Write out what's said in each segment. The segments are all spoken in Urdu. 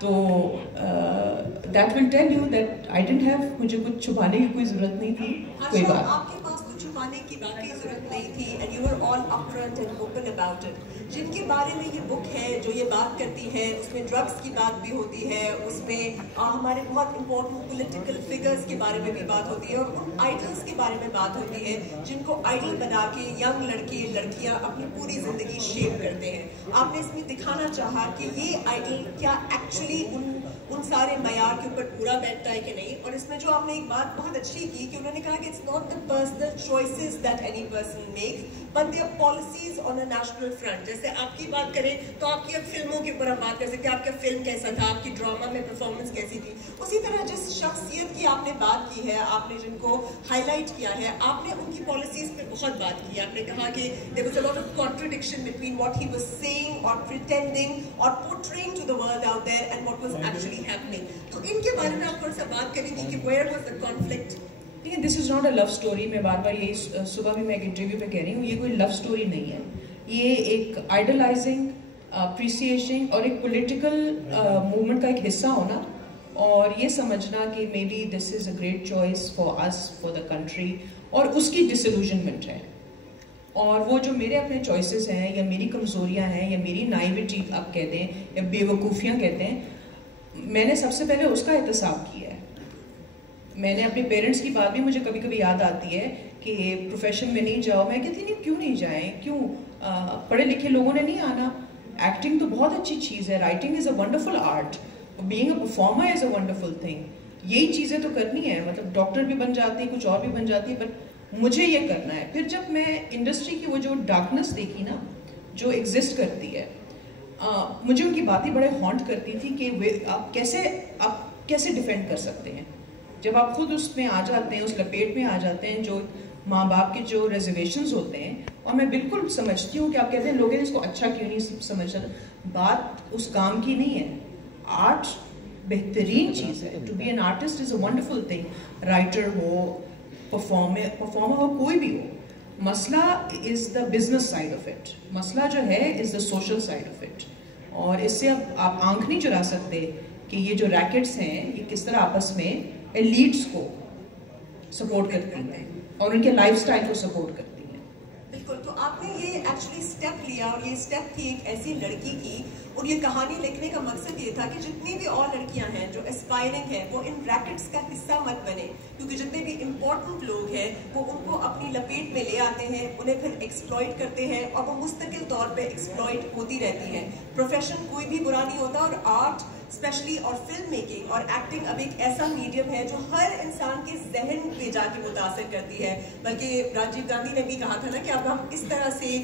تو that will tell you that I didn't have, مجھے کچھ چھپانے کی کوئی ضرورت نہیں تھی. کوئی بات آپ کے پاس کچھ چھپانے کی واقعی ضرورت نہیں تھی, and you are all up front and open about it. جن کے بارے میں یہ بک ہے جو یہ بات کرتی ہے, اس میں ڈرگس کی بات بھی ہوتی ہے, اس میں ہمارے بہت امپورٹنٹ پولیٹیکل فگرز کے بارے میں بھی بات ہوتی ہے, اور ان آئیڈلس کے بارے میں بات ہوتی ہے جن کو آئیڈل بنا کے ینگ لڑکے لڑکیاں اپنی پوری زندگی شیپ کرتے ہیں. آپ نے اس میں دکھانا چاہا کہ یہ آئیڈل کیا ایکچولی ان سارے معیار کے اوپر پورا بیٹھتا ہے کہ نہیں. اور اس میں جو آپ نے ایک بات بہت اچھی کی کہ انہوں نے کہا کہ it's not the personal choices that any person makes but they are policies on a national front. جیسے آپ کی بات کریں تو آپ کی اب فلموں کے اوپر ہم بات کر سکتے ہیں, آپ کا فلم کیسا تھا, آپ کی ڈراما میں پرفارمنس کیسی تھی. اسی طرح جس شخصیت کی آپ نے بات کی ہے, آپ نے جن کو ہائی لائٹ کیا ہے, آپ نے ان کی پالیسیز پہ بہت بات کی. آپ نے کہا کہ there was a lot of contradiction between what he was saying or pretending or portraying to the world out there and what was actually happening. تو ان کے بارے میں آپ تھوڑا سا بات کریں گے کہ where was the conflict. دیکھیں, دس is not a love story. میں بار بار یہی صبح بھی میں ایک انٹرویو پہ کہہ رہی ہوں, یہ کوئی لو اسٹوری نہیں ہے. یہ ایک آئیڈلائزنگ, اپریسیشنگ اور ایک پولیٹیکل موومنٹ کا ایک حصہ ہونا, اور یہ سمجھنا کہ maybe this is a great choice for us, for the country, اور اس کی ڈسلوژنمنٹ ہے. اور وہ جو میرے اپنے چوائسیز ہیں یا میری کمزوریاں ہیں یا میری نائیوٹی آپ کہتے ہیں یا بے وقوفیاں کہتے ہیں, میں نے سب سے پہلے اس کا احتساب کیا ہے. میں نے اپنے پیرنٹس کی بات بھی مجھے کبھی کبھی یاد آتی ہے کہ پروفیشن میں نہیں جاؤ. میں کہتی نہیں, کیوں نہیں جائیں, کیوں پڑھے لکھے لوگوں نے نہیں آنا. ایکٹنگ تو بہت اچھی چیز ہے, writing is a wonderful art, being a performer is a wonderful thing. یہی چیزیں تو کرنی ہے, مطلب ڈاکٹر بھی بن جاتی ہے, کچھ اور بھی بن جاتی ہے, بٹ مجھے یہ کرنا ہے. پھر جب میں انڈسٹری کی وہ جو ڈارکنس دیکھی نا جو ایگزسٹ کرتی ہے, مجھے ان کی باتیں بڑے ہانٹ کرتی تھی کہ آپ کیسے ڈیفینڈ کر سکتے ہیں جب آپ خود اس میں آ جاتے ہیں, اس لپیٹ میں آ جاتے ہیں, جو ماں باپ کے جو ریزرویشنز ہوتے ہیں. اور میں بالکل سمجھتی ہوں کہ آپ کہتے ہیں لوگ اس کو اچھا کیوں نہیں سمجھتے. بات اس کام کی نہیں ہے. آرٹ بہترین چیز ہے. To be an artist is a wonderful thing. Writer ہو, پرفارمر ہو, کوئی بھی ہو. مسئلہ is the business side of it. مسئلہ جو ہے is the social side of it. اور اس سے اب آپ آنکھ نہیں چرا سکتے کہ یہ جو ریکٹس ہیں یہ کس طرح آپس میں ایلیٹس کو سپورٹ کرتی ہیں اور ان کے لائف سٹائل کو سپورٹ کرتی ہیں. بالکل. تو آپ نے یہ ایکچولی اسٹیپ لیا, اور یہ اسٹیپ تھی ایک ایسی لڑکی کی, اور یہ کہانی لکھنے کا مقصد یہ تھا کہ جتنی بھی اور لڑکیاں ہیں جو اسپائرنگ ہیں وہ ان ریکٹس کا حصہ مت بنے, کیونکہ جتنے بھی امپورٹنٹ لوگ ہیں وہ ان کو اپنی لپیٹ میں لے آتے ہیں, انہیں پھر ایکسپلائٹ کرتے ہیں, اور وہ مستقل طور پہ ایکسپلائٹ ہوتی رہتی ہے. پروفیشن کوئی بھی برا نہیں ہوتا, اور آرٹ اسپیشلی اور فلم میکنگ اور ایکٹنگ اب ایک ایسا میڈیم ہے جو ہر انسان کے ذہن پہ جا کے متاثر کرتی ہے. بلکہ راجیو گاندھی نے بھی کہا تھا نا کہ اب ہم اس طرح سے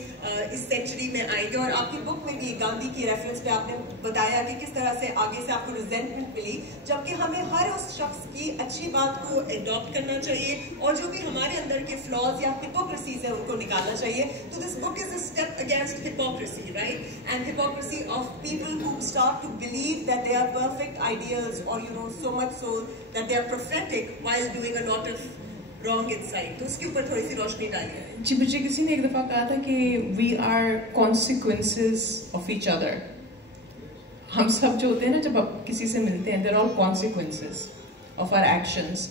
اس سینچری میں آئیں گے, اور آپ کی بک میں بھی گاندھی کی ریفرنس پہ آپ نے بتایا کہ کس طرح سے آگے سے آپ کو ریزنٹمنٹ ملی, جبکہ ہمیں ہر اس شخص کی اچھی بات کو اڈاپٹ کرنا چاہیے, اور جو بھی ہمارے اندر کے فلاز یا ہپوکریسیز ہیں ان کو نکالنا چاہیے. تو this book is a step against hypocrisy, right, and hypocrisy of people who start to believe that they are perfect ideals, or so much so that they are prophetic while doing a lot of wrong inside. تو اس کے اوپر تھوڑی سی روشنی ڈالیے. جی, مجھے کسی نے ایک دفعہ کہا تھا کہ we are consequences of each other. ہم سب جو ہوتے ہیں نا جب آپ کسی سے ملتے ہیں, they're all consequences of our actions.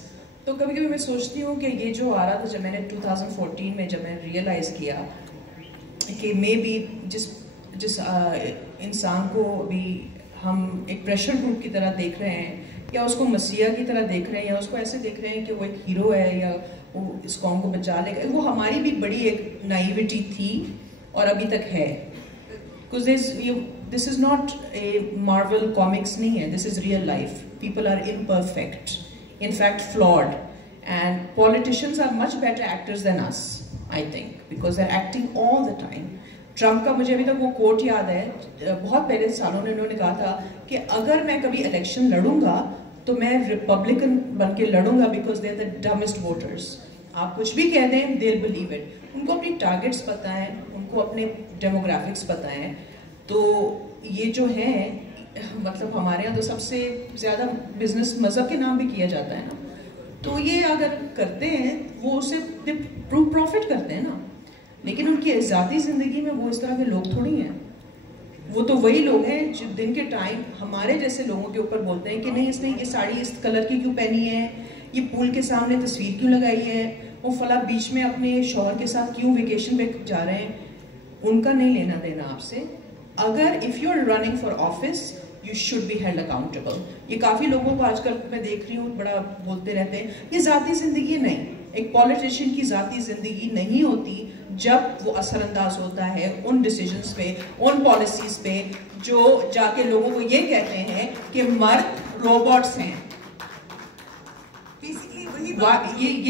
تو کبھی کبھی میں سوچتی ہوں کہ یہ جو آ رہا تھا جب میں نے 2014 میں جب میں ریئلائز کیا کہ مے بی جس انسان کو ابھی ہم ایک پریشر گروپ کی طرح دیکھ رہے ہیں, یا اس کو مسیح کی طرح دیکھ رہے ہیں, یا اس کو ایسے دیکھ رہے ہیں کہ وہ ایک ہیرو ہے یا وہ اس قوم کو بچا لے گا, وہ ہماری بھی بڑی ایک نائیوٹی تھی اور ابھی تک ہے. This is not a Marvel Comics نہیں ہے, this is real life. People are imperfect, in fact flawed, and politicians are much better actors than us, I think, because they are acting all the time. Trump کا مجھے ابھی تک وہ کوٹ یاد ہے, بہت پہلے سالوں میں انہوں نے کہا تھا کہ اگر میں کبھی الیکشن لڑوں گا تو میں ریپبلکن بن کے لڑوں گا, because they are the dumbest voters. آپ کچھ بھی کہہ دیں, دے ول بلیو اٹ. ان کو اپنی ٹارگیٹس پتہ ہیں, ان کو اپنے ڈیموگرافکس پتہ ہیں. تو یہ جو ہیں, مطلب ہمارے یہاں تو سب سے زیادہ بزنس مذہب کے نام بھی کیا جاتا ہے نا, تو یہ اگر کرتے ہیں وہ اسے پروفٹ کرتے ہیں نا, لیکن ان کی ذاتی زندگی میں وہ اس طرح کے لوگ تھوڑی ہیں. وہ تو وہی لوگ ہیں جو دن کے ٹائم ہمارے جیسے لوگوں کے اوپر بولتے ہیں کہ نہیں اس نے یہ ساڑی اس کلر کی کیوں پہنی ہے, یہ پول کے سامنے تصویر کیوں لگائی ہے, وہ فلاں بیچ میں اپنے شوہر کے ساتھ کیوں ویکیشن پہ جا رہے ہیں. ان کا نہیں لینا دینا آپ سے. اگر if you are running for office you should be held accountable. یہ کافی لوگوں کو آج کل میں دیکھ رہی ہوں بڑا بولتے رہتے ہیں یہ ذاتی زندگی نہیں. ایک پولیٹیشین کی ذاتی زندگی نہیں ہوتی جب وہ اثر انداز ہوتا ہے ان ڈیسیجنز پہ, ان پالیسیز پہ جو جا کے لوگوں کو یہ کہتے ہیں کہ مرد روبوٹس ہیں. یہ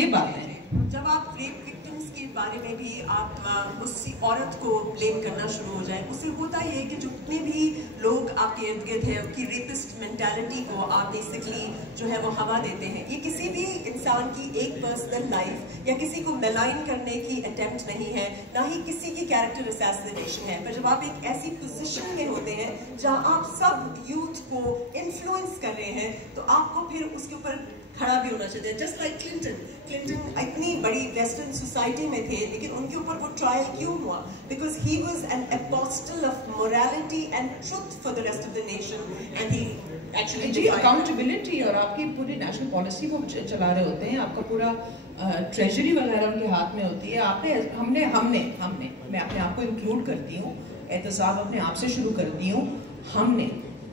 بات ہے. جب آپ ریپ وکٹمز کے بارے میں بھی آپ اسی عورت کو بلیم کرنا شروع ہو جائیں, اس سے ہوتا یہ ہے کہ جتنے بھی لوگ آپ کے ارد گرد ہیں ان کی ریپسٹ مینٹالٹی کو آپ بیسکلی جو ہے وہ ہوا دیتے ہیں. یہ کسی بھی انسان کی ایک پرسنل لائف یا کسی کو میلائن کرنے کی اٹیمپٹ نہیں ہے, نہ ہی کسی کی کیریکٹر اسیسینیشن ہے. پر جب آپ ایک ایسی پوزیشن میں ہوتے ہیں جہاں آپ سب یوتھ کو انفلوئنس کر رہے ہیں تو آپ کو پھر اس کے اوپر کھڑا بھی ہونا چاہتے ہیں. جسٹ لائک کلنٹن اتنی بڑی ویسٹرن سوسائٹی میں تھے لیکن ان کے اوپر وہ ٹرائل کیوں ہوا؟ Because he was an apostle of morality and truth for the rest of the nation and he actually جی اکاؤنٹیبلٹی. اور آپ کی پوری نیشنل پالیسی وہ چلا رہے ہوتے ہیں, آپ کا پورا ٹریجری وغیرہ ان کے ہاتھ میں ہوتی ہے. آپ نے ہم نے میں اپنے آپ کو انکلوڈ کرتی ہوں, احتساب اپنے آپ سے شروع کرتی ہوں. ہم نے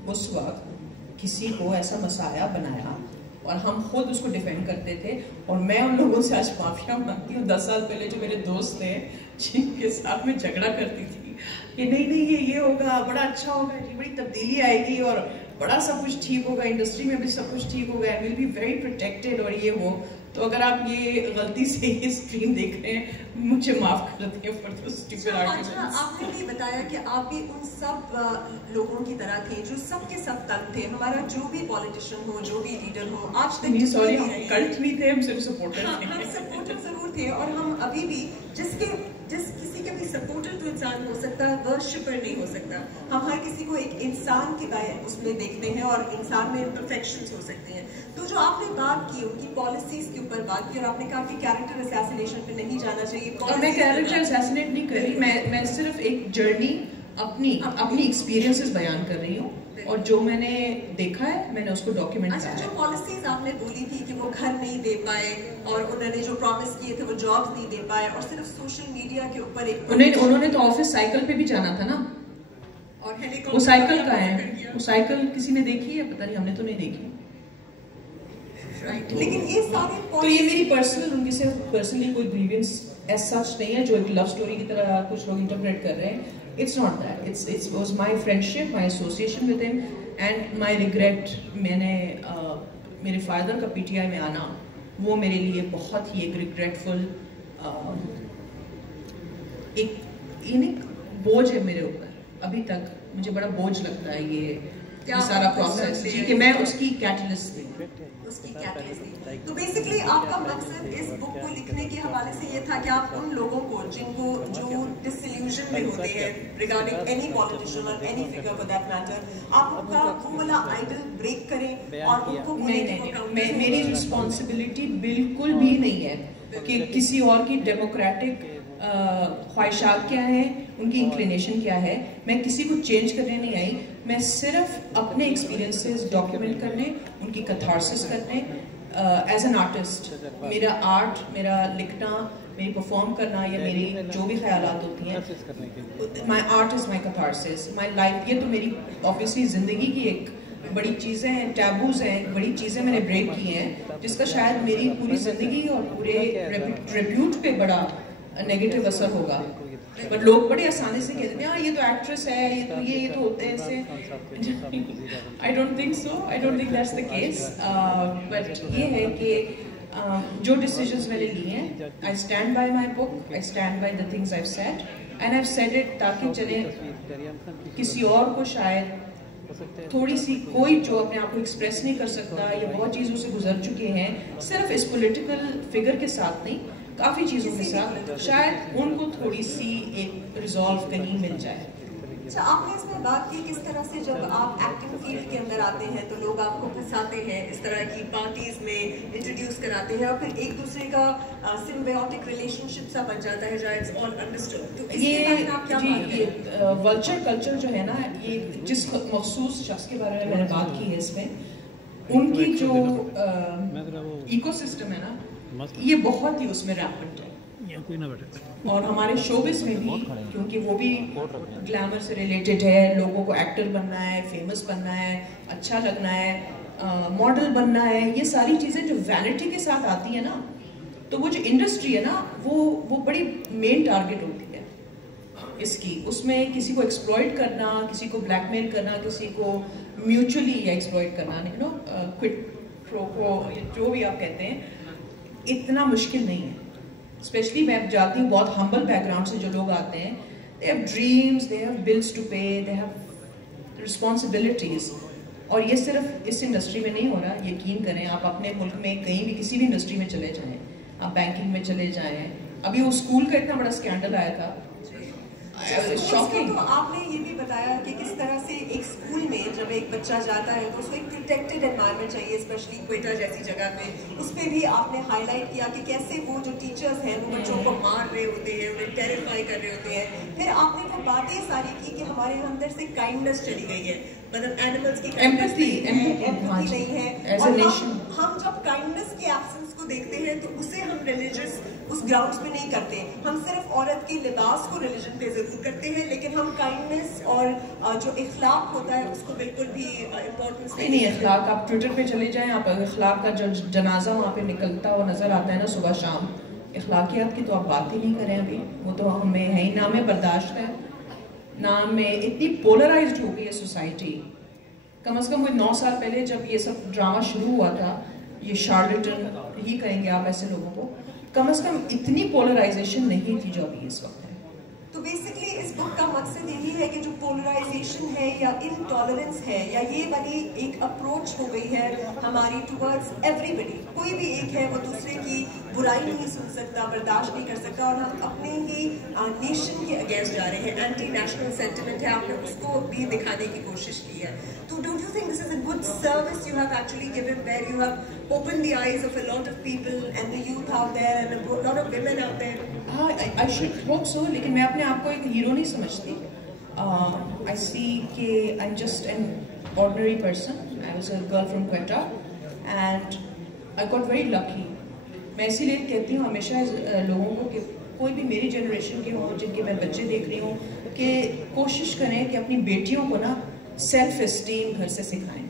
اس وقت کسی کو ایسا مسایہ بنایا اور ہم خود اس کو ڈیفینڈ کرتے تھے. اور میں ان لوگوں سے آج معافیا مانگتی ہوں 10 سال پہلے جو میرے دوست تھے جن کے ساتھ میں جھگڑا کرتی تھی کہ نہیں یہ ہوگا, بڑا اچھا ہوگا جی, بڑی تبدیلی آئے گی اور بڑا سب کچھ ٹھیک ہوگا, انڈسٹری میں بھی سب کچھ ٹھیک ہوگا, and will be very protected اور یہ وہ. تو اگر آپ یہ غلطی سے یہ اسٹریم دیکھ رہے ہیں مجھے معاف کر دیں فار دوز اسٹوپڈ آرگیومنٹس. آپ نے بھی بتایا کہ آپ بھی ان سب لوگوں کی طرح تھے جو سب کے سب تنگ تھے. ہمارا جو بھی پولیٹیشین ہو, جو بھی لیڈر ہو, آج تک سوری ہم کلٹ نہیں تھے, ہم صرف سپورٹر تھے. ہم سپورٹر ضرور تھے اور ہم ابھی بھی جس کسی کا بھی سپورٹر تو انسان ہو سکتا ہے, ورشپر نہیں ہو سکتا. ہم ہر کسی کو ایک انسان کے اس میں دیکھتے ہیں اور انسان میں پرفیکشنز ہو سکتے ہیں. تو جو آپ نے بات کی ان کی پالیسیز کے اوپر بات کی اور آپ نے کہا کہ کیریکٹر اسیسینیشن پہ نہیں جانا چاہیے. اور میں کیریکٹر اسیسینیٹ نہیں کر رہی, میں صرف ایک جرنی اپنی ایکسپیرینسز بیان کر رہی ہوں اور جو میں نے دیکھا ہے میں نے اس کو ڈاکیومنٹ کیا ہے. جو پالیسیز آپ نے بولی تھی کہ وہ گھر نہیں دے پائے اور انہوں نے جو پرومس کیے تھے وہ جابز نہیں دے پائے اور صرف سوشل میڈیا کے اوپر ایک انہوں نے تو آفس سائیکل پہ بھی جانا تھا نا, اور وہ سائیکل کا ہے, وہ سائیکل کسی نے دیکھی ہے؟ پتہ نہیں, ہم نے تو نہیں دیکھی. لیکن یہ سارے تو یہ میری پرسنل ان کی سے پرسنلی کوئی گریوینس ایز سچ نہیں ہے جو ایک لو اسٹوری کی طرح کچھ لوگ انٹرپریٹ کر رہے ہیں. It's not that, it's was my friendship, my association with him and my regret. میں نے میرے فادر کا پی ٹی آئی میں آنا وہ میرے لیے بہت ہی ایک ریگریٹفل ایک بوجھ ہے میرے اوپر. ابھی تک مجھے بڑا بوجھ لگتا ہے یہ سارا پروسیس جی کہ میں اس کی کیٹلسٹ تھی. تو بیسکلی آپ کا مقصد اس بک کو لکھنے کے حوالے سے یہ تھا کہ آپ ان لوگوں کو جن کو جو ڈسلیوژن میں ہوتے ہیں ریگارڈنگ اینی پولیٹیشین اور any figure for that matter, آپ ان کا وہ والا آئیڈل بریک کریں اور ان کو میری رسپانسبلٹی بالکل بھی نہیں ہے کہ کسی اور کی ڈیموکریٹک خواہشات کیا ہیں, ان کی انکلینیشن کیا ہے. میں کسی کو چینج کرنے نہیں آئی, میں صرف اپنے ایکسپیرینسز ڈاکیومنٹ کرنے, ان کی کتھارسس کرنے. ایز این آرٹسٹ میرا آرٹ, میرا لکھنا, میری پرفارم کرنا یا میری جو بھی خیالات ہوتی ہیں, my art is my catharsis, my life. یہ تو میری آبویسلی زندگی کی ایک بڑی چیزیں ہیں, ٹیبوز ہیں, بڑی چیزیں میں نے بریک کی ہیں جس کا شاید میری پوری زندگی اور پورے ریپیوٹ پہ بڑا نیگیٹو اثر ہوگا. بٹ لوگ بڑے آسانی سے کہتے ہیں ہاں یہ تو ایکٹریس ہے, یہ تو ہوتے ہیں ایسے. I don't think so, I don't think that's the case. But یہ ہے کہ جو ڈیسیجنز میں نے لیے ہیں, I stand by my book, I stand by the things I said and I said it, تاکہ چلے کسی اور کو شاید تھوڑی سی کوئی جو اپنے آپ کو ایکسپریس نہیں کر سکتا یا بہت چیزوں سے گزر چکے ہیں, صرف اس پولیٹیکل فگر کے ساتھ نہیں کافی چیزوں کے ساتھ, شاید ان کو تھوڑی سی ایک ریزالو کہیں مل جائے. اچھا آپ نے اس میں بات کی کس طرح سے جب آپ ایکٹنگ فیلڈ کے اندر آتے ہیں تو لوگ آپ کو پھنساتے ہیں اس طرح کی پارٹیز میں انٹروڈیوس کراتے ہیں اور پھر ایک دوسرے کا سمبیوٹک ریلیشن شپ سا بن جاتا ہے جہاں اٹس آل انڈرسٹوڈ. تو اس کے بارے میں آپ کیا بات یہ ولچر کلچر جو ہے نا یہ جس مخصوص شخص کے بارے میں نے بات کی ہے اس میں ان کی جو ایکو سسٹم ہے نا یہ بہت ہی اس میں ریپنٹ ہے. اور ہمارے شوبز میں بھی کیونکہ وہ بھی گلیمر سے ریلیٹڈ ہے, لوگوں کو ایکٹر بننا ہے, فیمس بننا ہے, اچھا لگنا ہے, ماڈل بننا ہے, یہ ساری چیزیں جو وینٹی کے ساتھ آتی ہیں نا تو وہ جو انڈسٹری ہے نا وہ بڑی مین ٹارگٹ ہوتی ہے اس کی. اس میں کسی کو ایکسپلائٹ کرنا, کسی کو بلیک میل کرنا, کسی کو میوچولی ایکسپلائٹ کرنا, کوئٹ پرو کو جو بھی آپ کہتے ہیں, اتنا مشکل نہیں ہے. اسپیشلی میں جاتی ہوں بہت ہمبل بیک گراؤنڈ سے جو لوگ آتے ہیں, they have dreams, they have bills to pay, they have responsibilities. اور یہ صرف اس انڈسٹری میں نہیں ہو رہا, یقین کریں آپ اپنے ملک میں کہیں بھی کسی بھی انڈسٹری میں چلے جائیں, آپ بینکنگ میں چلے جائیں. ابھی وہ اسکول کا اتنا بڑا اسکینڈل آیا تھا, شاکنگ. تو آپ نے یہ بھی بتایا کہ کس طرح سے ایک اسکول میں جب ایک بچہ جاتا ہے تو اس کو ایک پروٹیکٹڈ انوائرمنٹ چاہیے, اسپیشلی کوئٹہ جیسی جگہ پہ. اس پہ بھی آپ نے ہائی لائٹ کیا کہ کیسے وہ جو ٹیچرز ہیں وہ بچوں کو مار رہے ہوتے ہیں, انہیں ٹیریفائی کر رہے ہوتے ہیں. پھر آپ نے وہ باتیں ساری کی کہ ہمارے اندر سے کائنڈنس چلی گئی ہے, مطلب اینیملس کی ایمپتھی نہیں ہے. اور ہم جب کائنڈنس کی ایبسنس کو دیکھتے ہیں تو اسے ہم ریلیجس اس گراؤنڈس پہ نہیں کرتے. ہم صرف عورت کے لباس کو ریلیجن پہ ضرور کرتے ہیں, لیکن ہم کائنڈنس اور جو اخلاق ہوتا ہے اس کو بالکل بھی امپورٹنس نہیں. اخلاق آپ ٹویٹر پہ چلے جائیں, آپ اخلاق کا جو جنازہ وہاں پہ نکلتا ہوا نظر آتا ہے نا صبح شام, اخلاقیات کی تو آپ بات ہی نہیں کریں ابھی. وہ تو ہمیں ہے ہی, نام برداشت ہے, نام میں اتنی پولرائزڈ ہو گئی ہے سوسائٹی. کم از کم کوئی 9 سال پہلے جب یہ سب ڈرامہ شروع ہوا تھا, یہ شارلٹن ہی کہیں گے آپ ایسے لوگوں کو, کم از کم اتنی پولرائزیشن نہیں تھی جو ابھی اس وقت ہے. تو بیسکلی اس بک کا مقصد یہی ہے کہ جو پولرائزیشن ہے یا انٹالرنس ہے یا یہ والی ایک اپروچ ہو گئی ہے ہماری ٹورڈز ایوری بڈی, کوئی بھی ایک ہے وہ دوسرے کی برائی نہیں سن سکتا, برداشت نہیں کر سکتا, اور ہم اپنے ہی نیشن کے اگینسٹ جا رہے ہیں. اینٹی نیشنل سینٹیمنٹ ہے, آپ نے اس کو بھی دکھانے کی کوشش کی ہے. تو don't you think this is a good service you have actually given where you have opened the eyes of a lot of people and the youth out there and a lot of women out there? I should hope so, لیکن میں اپنے آپ کو ایک ہیرو نہیں سمجھتی. I see کہ I'm just an ordinary person. I was a girl from Quetta and I got very lucky. میں اسی لیے کہتی ہوں ہمیشہ لوگوں کو کہ کوئی بھی میری جنریشن کے ہوں جن کے میں بچے دیکھ رہی ہوں کہ کوشش کریں کہ اپنی بیٹیوں کو نا سیلف اسٹیم گھر سے سکھائیں.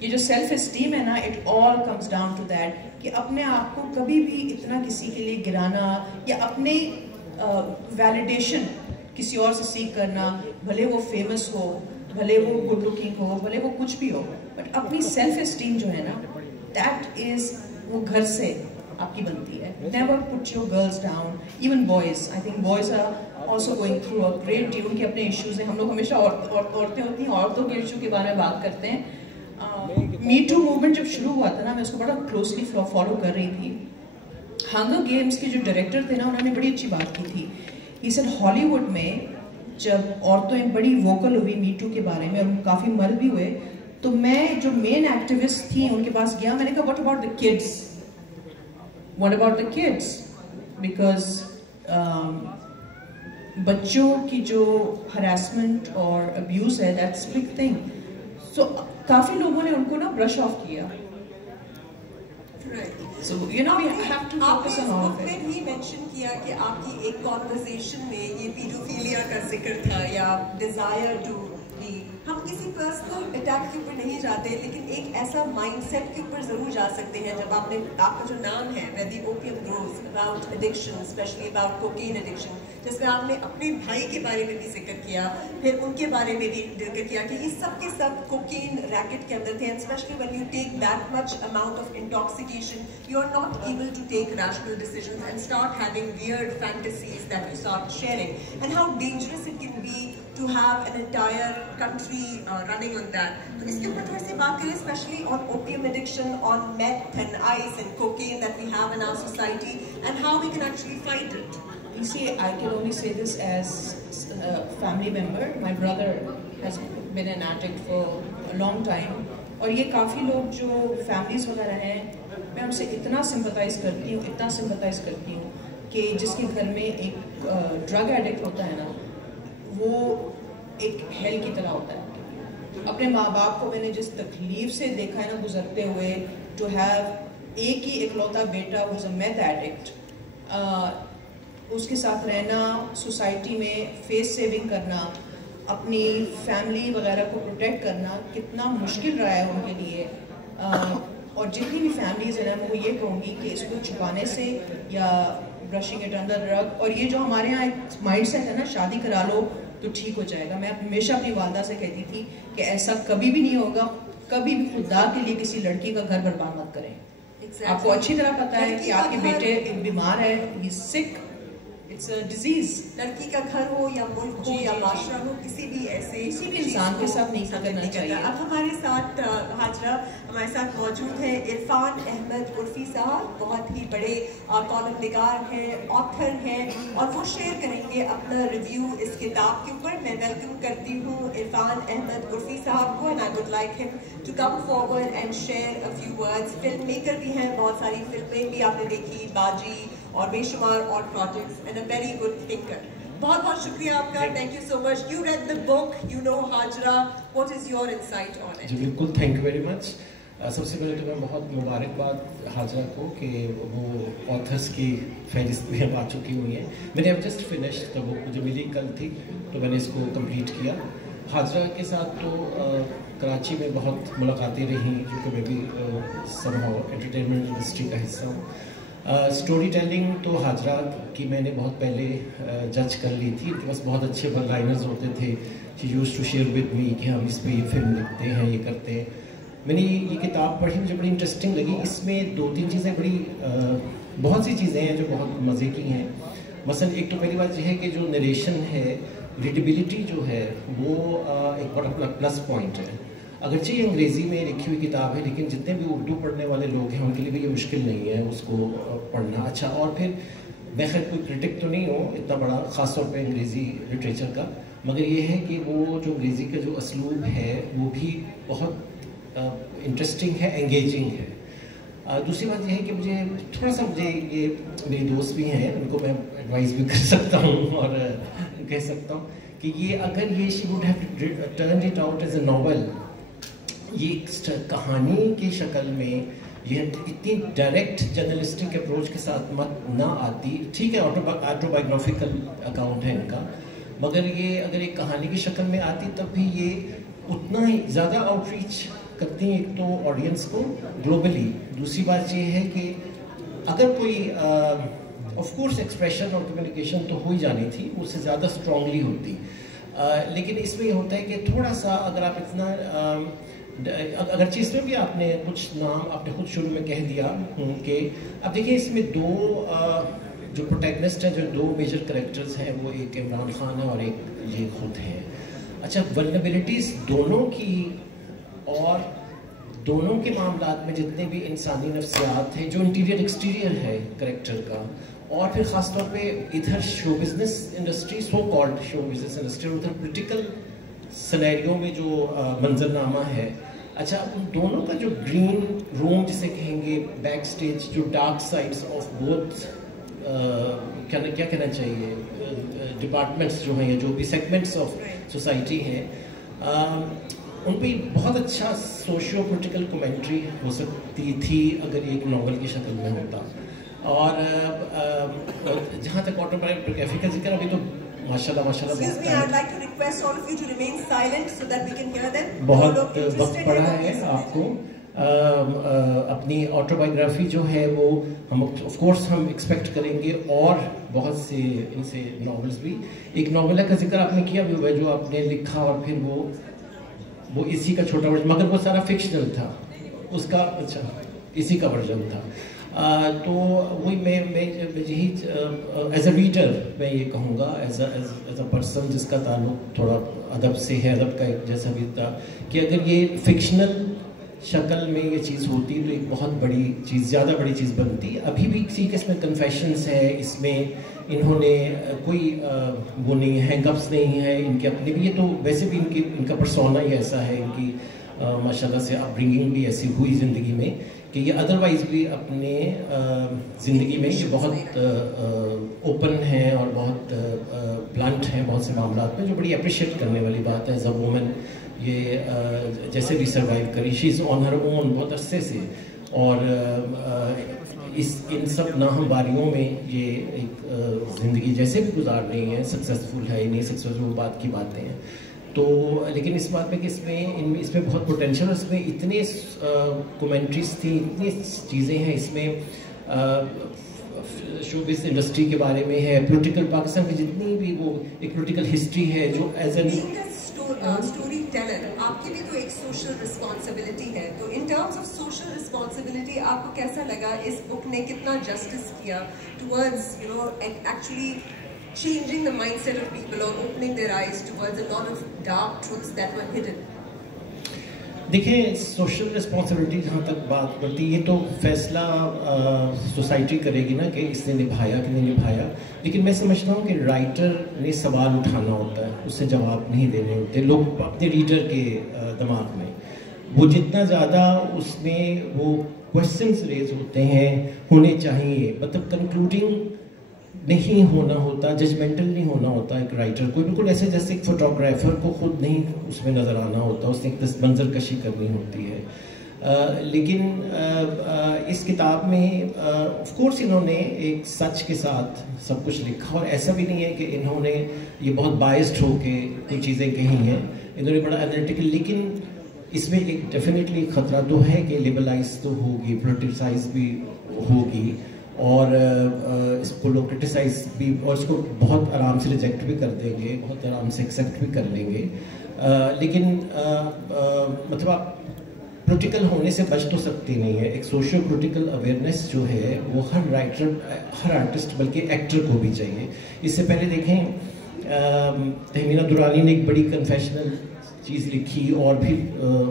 یہ جو سیلف اسٹیم ہے نا, it all comes down to that کہ اپنے آپ کو کبھی بھی اتنا کسی کے لیے گرانا یا اپنی ویلیڈیشن کسی اور سے سیکھ کرنا, بھلے وہ فیمس ہو, بھلے وہ گڈ لکنگ ہو, بھلے وہ کچھ بھی ہو, بٹ اپنی سیلف اسٹیم جو ہے نا دیٹ از وہ گھر سے آپ کی بنتی ہے. Never put your girls down. Even boys, I think boys are also going through a great deal. ان کے اپنے ایشوز ہیں. ہم لوگ ہمیشہ عورتیں ہوتی ہیں, عورتوں کے ایشو کے بارے میں بات کرتے ہیں. می ٹو موومنٹ جب شروع ہوا تھا نا, میں اس کو بڑا کلوزلی فالو کر رہی تھی. ہنگر گیمس کے جو ڈائریکٹر تھے نا, انہوں نے بڑی اچھی بات کی تھی. ہی سیڈ ہالی ووڈ میں جب عورتیں بڑی ووکل ہوئی می ٹو کے بارے میں, اور کافی مرد بھی ہوئے, تو میں جو مین ایکٹیوسٹ تھیں ان کے پاس گیا. میں نے کہا what about the kids, what about the kids, because بچوں کی جو ہراسمنٹ اور ابیوز ہے دیٹس بگ تھنگ. سو کافی لوگوں نے ان کو نا برش آف کیا. So you know we have to focus on all of it. آپ نے بھی مینشن کیا کہ آپ کی ایک کانورزیشن میں یہ پیڈوفیلیا کا ذکر تھا یا ڈیزائر ٹو بی. ہم کسی پرسنل اٹیک کے اوپر نہیں جاتے, لیکن ایک ایسا مائنڈ سیٹ کے اوپر ضرور جا سکتے ہیں جب آپ کا جو نام ہے where the opium grows, about addiction, especially about cocaine addiction, جس میں آپ نے اپنے بھائی کے بارے میں بھی ذکر کیا, پھر ان کے بارے میں بھی ذکر کیا کہ یہ سب کے سب کوکین ریکٹ کے اندر تھے. And especially when you take that much amount of intoxication, you are not able to take rational decisions and start having weird fantasies that you start sharing. And how dangerous it can be to have an entire country running on that. تو اس کے اوپر تھوڑی سی بات کریں, especially on opium addiction, on meth and ice and cocaine that we have in our society and how we can actually fight it. You see, I can only say this as a family member. My brother has been an addict for a long time. اور یہ کافی لوگ جو فیملیز وغیرہ ہیں میں ان سے اتنا سمپتھائز کرتی ہوں کہ جس کے گھر میں ایک ڈرگ ایڈکٹ ہوتا ہے نا وہ ایک ہیل کی طرح ہوتا ہے. اپنے ماں باپ کو میں نے جس تکلیف سے دیکھا ہے نا گزرتے ہوئے, ٹو ہیو ایک ہی اکلوتا بیٹا واز اے میتھ ایڈکٹ, اس کے ساتھ رہنا, سوسائٹی میں فیس سیونگ کرنا, اپنی فیملی وغیرہ کو پروٹیکٹ کرنا کتنا مشکل رہا ہے ان کے لیے. اور جتنی بھی فیملیز ہیں نا میں وہ یہ کہوں گی کہ اس کو چھپانے سے یا برشنگ اٹ انڈر رگ, اور یہ جو ہمارے یہاں ایک مائنڈ سیٹ ہے نا شادی کرا لو تو ٹھیک ہو جائے گا, میں ہمیشہ اپنی والدہ سے کہتی تھی کہ ایسا کبھی بھی نہیں ہوگا, کبھی بھی خدا کے لیے کسی لڑکی کا گھر برباد مت کریں. آپ کو اچھی طرح پتا ہے کہ آپ کے بیٹے بیمار ہے, ہی از سک, اٹس اے ڈیزیز. لڑکی کا گھر ہو یا ملک ہو یا معاشرہ ہو, کسی بھی انسان کے ساتھ نہیں کرنا چاہیے. اب ہمارے ساتھ حاجرہ ہمارے ساتھ موجود ہیں عرفان احمد عرفی صاحب, بہت ہی بڑے کالم نگار ہیں, آتھر ہیں, اور وہ شیئر کریں گے اپنا ریویو اس کتاب کے اوپر. میں ویلکم کرتی ہوں عرفان احمد عرفی صاحب کو, and I would like him to come forward and share a few words. Film maker بھی ہیں, بہت ساری فلمیں بھی آپ نے دیکھی, باجی اور بے شمار اور projects, and a very good thinker. بہت بہت شکریہ آپ کا, thank you so much. You read the book, you know Hajra, what is your insight on it? جی بالکل, تھینک یو ویری مچ. سب سے پہلے تو میں بہت مبارکباد حاجرہ کو کہ وہ آتھرس کی فہرست میں اب آ چکی ہوئی ہیں. میں نے اب جسٹ فنش تو وہ مجھے ملی کل تھی تو میں نے اس کو کمپلیٹ کیا. حاجرہ کے ساتھ تو کراچی میں بہت ملاقاتیں رہیں کیونکہ میں بھی سم ہاؤ انٹرٹینمنٹ انڈسٹری کا حصہ ہوں. اسٹوری ٹیلنگ تو حاجرہ کی میں نے بہت پہلے جج کر لی تھی, بس بہت اچھے ون لائنرز ہوتے تھے. She used to share with me کہ ہم اس پہ یہ فلم لکھتے ہیں, یہ کرتے ہیں. میں نے یہ کتاب پڑھی, مجھے بڑی انٹرسٹنگ لگی. اس میں 2-3 چیزیں بہت سی چیزیں ہیں جو بہت مزے کی ہیں. مثلا ایک تو پہلی بات یہ ہے کہ جو نریشن ہے, ریڈیبلٹی جو ہے وہ ایک بڑا پلس پوائنٹ ہے. اگرچہ یہ انگریزی میں لکھی ہوئی کتاب ہے لیکن جتنے بھی اردو پڑھنے والے لوگ ہیں ان کے لیے بھی یہ مشکل نہیں ہے اس کو پڑھنا. اچھا, اور پھر میں خیر کوئی کرٹک تو نہیں ہوں اتنا بڑا, خاص طور پہ انگریزی لٹریچر کا, مگر یہ ہے کہ وہ جو انگریزی کا جو اسلوب ہے وہ بھی بہت انٹرسٹنگ ہے, انگیجنگ ہے. دوسری بات یہ ہے کہ مجھے یہ میری دوست بھی ہیں, ان کو میں ایڈوائز بھی کر سکتا ہوں اور کہہ سکتا ہوں کہ یہ اگر یہ she would have turned it out as a novel, یہ کہانی کی شکل میں یہ اتنی ڈائریکٹ جرنلسٹک اپروچ کے ساتھ مت نہ آتی. ٹھیک ہے آٹو بایوگرافیکل اکاؤنٹ ہے ان کا, مگر یہ اگر ایک کہانی کی شکل میں آتی تب بھی یہ اتنا ہی زیادہ آؤٹ ریچ کرتی ہیں, ایک تو آڈینس کو گلوبلی. دوسری بات یہ ہے کہ اگر کوئی آف کورس ایکسپریشن اور کمیونیکیشن تو ہو ہی جانی تھی, اس سے زیادہ اسٹرانگلی ہوتی, لیکن اس میں یہ ہوتا ہے کہ تھوڑا سا اگر آپ اتنا اگرچہ اس میں بھی آپ نے کچھ نام آپ نے خود شروع میں کہہ دیا کہ اب دیکھیں اس میں 2 جو پروٹیگنسٹ ہیں, جو 2 میجر کریکٹرز ہیں, وہ ایک عمران خان ہے اور ایک یہ خود ہیں. اچھا, ولنریبلٹیز دونوں کی اور دونوں کے معاملات میں جتنے بھی انسانی نفسیات ہیں, جو انٹیریئر ایکسٹیریئر ہے کریکٹر کا, اور پھر خاص طور پہ ادھر show business industry, so called show business industry, ادھر پولیٹیکل سینیریو میں جو منظرنامہ ہے. اچھا, ان دونوں کا جو گرین روم جسے کہیں گے, بیک سٹیج, جو ڈارک سائڈس آف بوتھ کیا کہنا چاہیے ڈپارٹمنٹس جو ہیں یا جو بھی سیگمنٹس آف سوسائٹی ہیں, ان پہ بہت اچھا سوشیو پولیٹیکل کومنٹری ہو سکتی تھی اگر ایک ناول کی شکل میں ہوتا. اور جہاں تک آٹوبایوگرافی کا ذکر, ابھی تو ماشاءاللہ بہت وقت پڑا ہے آپ کو. اپنی آٹوبایوگرافی جو ہے وہ ہم آف کورس ہم ایکسپیکٹ کریں گے, اور بہت سے ان سے ناولز بھی. ایک ناول کا ذکر آپ نے کیا بھی ہوا جو آپ نے لکھا, اور پھر وہ اسی کا چھوٹا ورژن, مگر وہ سارا فکشنل تھا اس کا. اچھا, اسی کا ورژن تھا. تو وہی میں یہی ایز اے ریڈر میں یہ کہوں گا, ایز اے پرسن جس کا تعلق تھوڑا ادب سے ہے, ادب کا ایک جیسا بھی تھا, کہ اگر یہ فکشنل شکل میں یہ چیز ہوتی تو ایک بہت بڑی چیز، زیادہ بڑی چیز بنتی. ابھی بھی کسی کے اس میں کنفیشنس ہے، اس میں انہوں نے کوئی وہ نہیں، ہینگ اپس نہیں ہے ان کے اپنے بھی. یہ تو ویسے بھی ان کا پرسونا ہی ایسا ہے، ان کی ماشاء اللہ سے اپ برنگنگ بھی ایسی ہوئی زندگی میں کہ یہ ادروائز بھی اپنے زندگی میں یہ بہت اوپن ہیں اور بہت بلنٹ ہیں بہت سے معاملات میں، جو بڑی اپریشیٹ کرنے والی بات ہے. ایز اے وومن یہ جیسے بھی سروائیو کری، شی از آن ہر اون بہت عرصے سے، اور ان سب ناہمواریوں میں یہ ایک زندگی جیسے بھی گزار رہی ہیں، سکسیزفل ہے نہیں سکسیزفل وہ بات کی باتیں ہیں. تو لیکن اس بات میں کہ اس میں بہت پوٹینشیل ہے، اس میں اتنے کومنٹریز تھیں، اتنی چیزیں ہیں اس میں. شوبز انڈسٹری کے بارے میں ہے، پولیٹیکل پاکستان کی جتنی بھی وہ ایک پولیٹیکل ہسٹری ہے جو ایز این اسٹوری ٹیلر آپ کی بھی تو ایک سوشل رسپانسبلٹی ہے. تو in terms of social responsibility آپ کو کیسا لگا اس بک نے کتنا جسٹس کیا towards actually changing the mindset of people or opening their eyes towards a lot of dark truths that were hidden? دیکھیں سوشل رسپانسبلٹی جہاں تک بات کرتی، یہ تو فیصلہ سوسائٹی کرے گی نا کہ اس نے نبھایا کہ نہیں نبھایا. لیکن میں سمجھتا ہوں کہ رائٹر نے سوال اٹھانا ہوتا ہے، اس سے جواب نہیں دینے ہوتے. لوگ اپنے ریڈر کے دماغ میں وہ جتنا زیادہ اس میں وہ کوشچنس ریز ہوتے ہیں ہونے چاہیے، مطلب کنکلوڈنگ نہیں ہونا ہوتا، ججمنٹل نہیں ہونا ہوتا ایک رائٹر کو. بالکل ایسے جیسے ایک فوٹوگرافر کو خود نہیں اس میں نظر آنا ہوتا، اس نے ایک منظر کشی کرنی ہوتی ہے. لیکن اس کتاب میں آف کورس انہوں نے ایک سچ کے ساتھ سب کچھ لکھا، اور ایسا بھی نہیں ہے کہ انہوں نے یہ بہت بائسڈ ہو کے کوئی چیزیں کہی ہیں. انہوں نے بڑا انالیٹیکل، لیکن اس میں ایک ڈیفینیٹلی خطرہ تو ہے کہ لیبلائز تو ہوگی، پولیٹیسائز بھی ہوگی، اور اس کو لوگ کرٹیسائز بھی، اور اس کو بہت آرام سے ریجیکٹ بھی کر دیں گے، بہت آرام سے ایکسیپٹ بھی کر لیں گے. لیکن مطلب آپ پولیٹیکل ہونے سے بچ تو سکتے نہیں ہے. ایک سوشو پولیٹیکل اویئرنیس جو ہے وہ ہر رائٹر، ہر آرٹسٹ بلکہ ایکٹر کو بھی چاہیے. اس سے پہلے دیکھیں تہمینہ درانی نے ایک بڑی کنفیشنل چیز لکھی، اور بھی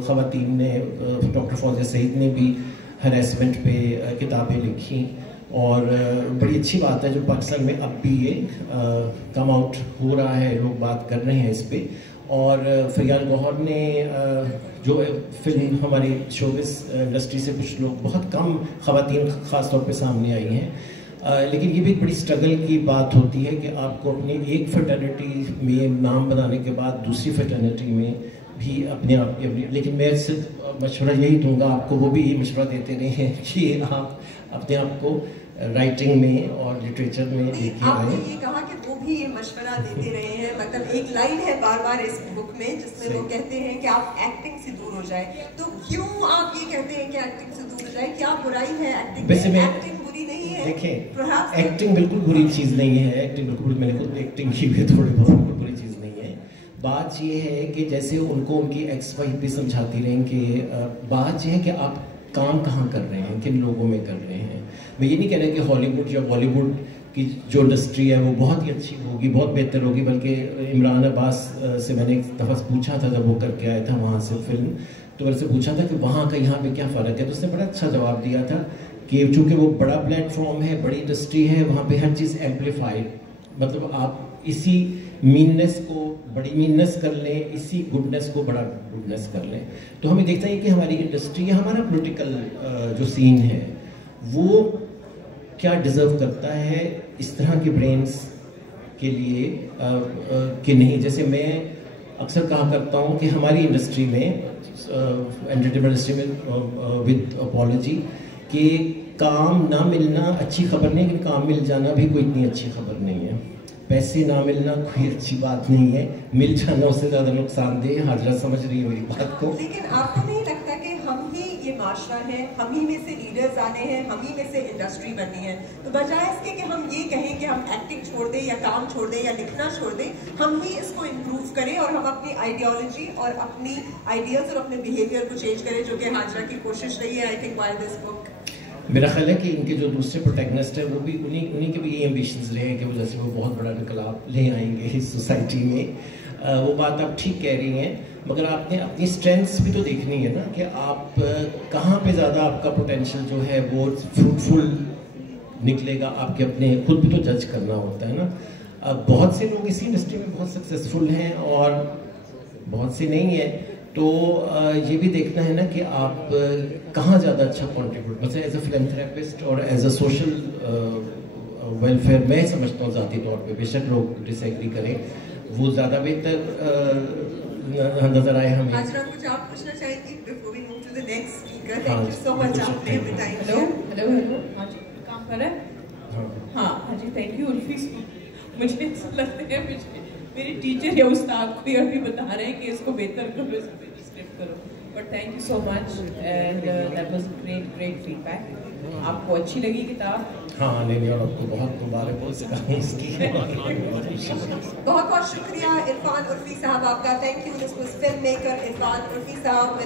خواتین نے، ڈاکٹر فوزیہ سعید نے بھی ہریسمنٹ پہ کتابیں لکھی، اور بڑی اچھی بات ہے جو پاکستان میں اب بھی یہ کم آؤٹ ہو رہا ہے، لوگ بات کر رہے ہیں اس پہ. اور فریال گوہر نے جو فلم ہماری شوبز انڈسٹری سے کچھ لوگ، بہت کم خواتین خاص طور پہ سامنے آئی ہیں. لیکن یہ بھی ایک بڑی اسٹرگل کی بات ہوتی ہے کہ آپ کو اپنے ایک فرٹرنیٹی میں نام بنانے کے بعد دوسری فرٹرنیٹی میں بھی اپنے آپ، لیکن میں صرف مشورہ یہی دوں گا آپ کو، وہ بھی یہ مشورہ دیتے رہے ہیں کہ آپ اپنے آپ کو رائٹنگ میں اور لٹریچر میں لے کے آپ نے یہ کہا کہ وہ بھی یہ مشورہ دیتے رہے ہیں. مطلب ایک لائن ہے بار بار اس بک میں جس میں وہ کہتے ہیں کہ آپ ایکٹنگ سے دور ہو جائیں. تو کیوں آپ یہ کہتے ہیں کہ ایکٹنگ سے دور ہو جائیں؟ کیا برائی ہے ایکٹنگ میں؟ ایکٹنگ بری نہیں ہے. دیکھیں ایکٹنگ بالکل بری چیز نہیں ہے، ایکٹنگ بالکل، میں نے خود ایکٹنگ کی بھی تھوڑی بہت بری چیز نہیں ہے. بات یہ ہے کہ جیسے ان کو ان کی ایکس وائف بھی سمجھاتی رہیں کہ بات یہ ہے کہ آپ کام کہاں کر رہے ہیں، کن لوگوں میں کر رہے ہیں. میں یہ نہیں کہہ رہا کہ ہالی ووڈ یا بالی ووڈ کی جو انڈسٹری ہے وہ بہت ہی اچھی ہوگی، بہت بہتر ہوگی، بلکہ عمران عباس سے میں نے ایک دفعہ پوچھا تھا جب وہ کر کے آیا تھا وہاں سے فلم، تو میں سے پوچھا تھا کہ وہاں کا یہاں پہ کیا فرق ہے، تو اس نے بڑا اچھا جواب دیا تھا کہ چونکہ وہ بڑا پلیٹ فارم ہے، بڑی انڈسٹری ہے، وہاں پہ ہر چیز ایمپلیفائڈ، مطلب آپ اسی میننس کو بڑی میننس کر لیں، اسی گڈنس کو بڑا گڈنس کر لیں. تو ہمیں دیکھتا ہے کہ ہماری انڈسٹری، ہمارا پولیٹیکل جو سین ہے وہ کیا ڈیزرو کرتا ہے اس طرح کے برینز کے لیے کہ نہیں. جیسے میں اکثر کہا کرتا ہوں کہ ہماری انڈسٹری میں، انٹرٹینمنٹ انڈسٹری میں، ود اپالوجی، کہ کام نہ ملنا اچھی خبر نہیں، لیکن کام مل جانا بھی کوئی اتنی اچھی خبر نہیں ہے. پیسے نہ ملنا کوئی اچھی بات نہیں ہے، مل جانا اس سے زیادہ نقصان دہ. حاضرہ سمجھ رہی ہے میری بات کو. لیکن آپ کو نہیں لگتا کہ ہم ہی یہ معاشرہ ہے، ہم ہی میں سے لیڈرز آنے ہیں، ہم ہی میں سے انڈسٹری بننی ہے، تو بجائے اس کے کہ ہم یہ کہیں کہ ہم ایکٹنگ چھوڑ دیں یا کام چھوڑ دیں یا لکھنا چھوڑ دیں، ہم ہی اس کو امپروو کریں اور ہم اپنی آئیڈیالوجی اور اپنی آئیڈیلز اور اپنے بیہیویئر کو چینج کریں، جو کہ حاجرہ کی کوشش رہی ہے آئی تھنک وائل دس بک. میرا خیال ہے کہ ان کے جو دوسرے پروٹیگنسٹ ہیں وہ بھی انہیں کے بھی یہ ایمبیشنز رہے ہیں کہ وہ جیسے وہ بہت بڑا انقلاب لے آئیں گے اس سوسائٹی میں. وہ بات آپ ٹھیک کہہ رہی ہیں. مگر آپ نے اپنی اسٹرینتھس بھی تو دیکھنی ہے نا کہ آپ کہاں پہ زیادہ آپ کا پوٹینشیل جو ہے وہ فروٹفل نکلے گا. آپ کے اپنے خود بھی تو جج کرنا ہوتا ہے نا. بہت سے لوگ اسی انڈسٹری میں بہت سکسیزفل ہیں اور بہت سے نہیں ہیں, تو یہ بھی دیکھنا ہے نا کہ آپ کہاں زیادہ اچھا کنٹریبیوٹ, مثلا ایز اے فلینتھراپسٹ اور ایز اے سوشل ویلفیئر میں سمجھتا ہوں ذاتی طور پہ, بے شک لوگ ڈس ایگری کریں, وہ زیادہ بہتر نظر آئے ہمیں. ہاجرہ کچھ آپ پوچھنا چاہیں گی before we move to the next speaker? Thank you so much. آپ نے ہمیں ٹائم دیا. ہیلو ہاں جی کام کر رہا ہے. ہاں جی تھینک یو الفی. مجھے ایسا لگتا ہے میرے ٹیچر یا استاد کو یہ بھی بتا رہے ہیں کہ اس کو بہتر کرو, اس کو اسکرپٹ کرو. But thank you so much and that was great feedback. آپ کو اچھی لگی کتاب؟ ہاں نہیں, اور آپ کو بہت مبارک ہو سکا اس کی. بہت بہت شکریہ عرفان عرفی صاحب آپ کا. Thank you. This was filmmaker Irfan Irfi صاحب.